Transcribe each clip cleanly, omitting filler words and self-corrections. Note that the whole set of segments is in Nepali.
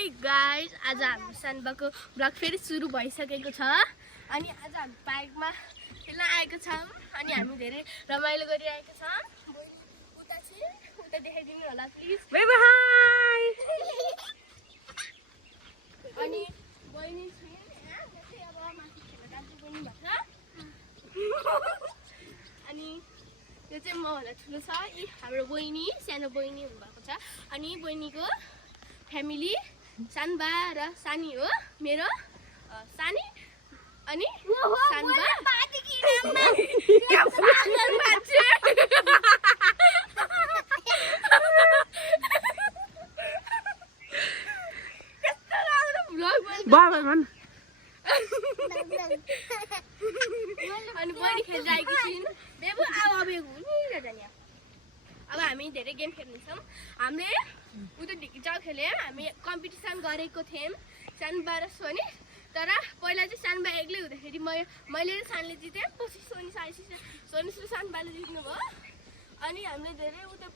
हाई गाइज, आज हाम्रो सानबाको ब्लग फेरि सुरु भइसकेको छ। अनि आज हामी पार्कमा खेल्न आएको छौँ अनि हामी धेरै रमाइलो गरिरहेका छौँ। उता चाहिँ उता देखाइदिनु होला प्लिज। हाई। अनि बहिनी चाहिँ अब माथि खेल्न जान्छु बहिनी भन्छ। अनि यो चाहिँ मभन्दा ठुलो छ, यी हाम्रो बहिनी सानो बहिनी हुनुभएको छ। अनि बहिनीको फ्यामिली सानबा र सानी हो, मेरो सानी अनि सानबा अनि बहिनी खेलिरहेको छिन्। बेबु अब हामी धेरै गेम खेल्नेछौँ। हामीले उता ढिकिचाउ खेल्यौँ, हामी कम्पिटिसन गरेको थियौँ सानबा र सोनी। तर पहिला चाहिँ सानबा एक्लै हुँदाखेरि मैले र सानले जितेँ, पछि सोनी र सानबाले जित्नु भयो। अनि हामीले धेरै उता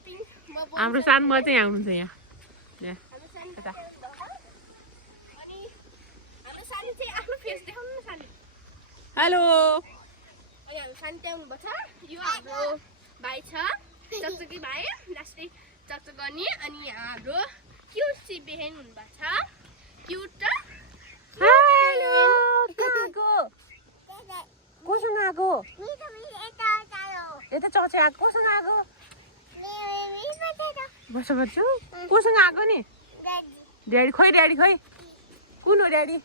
हाम्रो सानबा चाहिँ आउनुहुन्छ यहाँ। अनि हाम्रो सानी चाहिँ आफ्नो फेस देखाउनु न सानी। हेलो। अनि हाम्रो सानी चाहिँ आउनुभएको छ। यो हाम्रो भाइ छ, चकचकी भाइ, लास्टै चकचक गर्ने। अनि यहाँ हाम्रो क्युट सी बेहेन हुनुभएको छ। क्युट त हेलो। कोसँग आएको? यता चचे आएको। कोसँग आएको? बस बच्चु कोसँग आएको नि? ड्याडी खोइ, ड्याडी खोइ। कुन हो ड्याडी?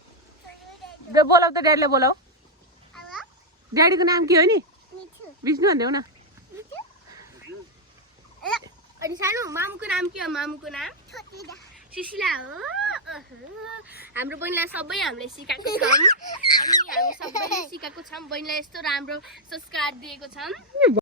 बोलाऊ त, ड्याडीलाई बोलाऊ। ड्याडीको नाम के हो नि? विष्णु भन्देऊ न। अनि सानो मामुको नाम के हो? मामुको नाम सुशीला हो। हाम्रो बहिनीलाई सबै हामीले सिकाएको छौँ। अनि हामी सबैले सिकाएको छौँ। बहिनीलाई यस्तो राम्रो संस्कार दिएको छौँ।